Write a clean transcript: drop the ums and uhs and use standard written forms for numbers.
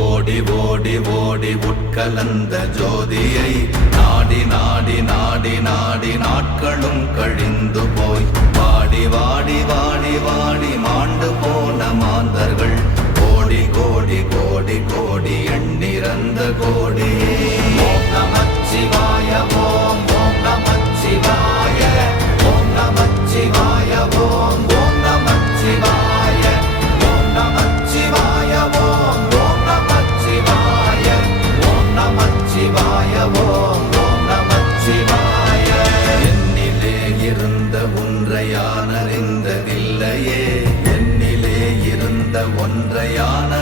ஓடி ஓடி ஓடி உட்கலந்த ஜோதியை நாடி நாடி நாடி நாடி நாட்களும் கழிந்து போய் வாடி வாடி வாடி வாடி மாண்டு போன மாந்தர்கள் கோடி கோடி கோடி கோடி எண்ணிறந்த கோடி. ஓம் நமச்சிவாய ஓம் ஓம் நமச்சிவாய ஓம் நமச்சிவாய ஓம் ஓம் நமச்சிவாய ஓம் நமச்சிவாய ஓம் ஓம் நமச்சிவாய ஓம் நமச்சிவாய ஓம் ஓம் நமச்சிவாய. என்னிலே இருந்த ஒன்றை யான் அறிந்ததில்லையே, என்னிலே இருந்த ஒன்றை யான்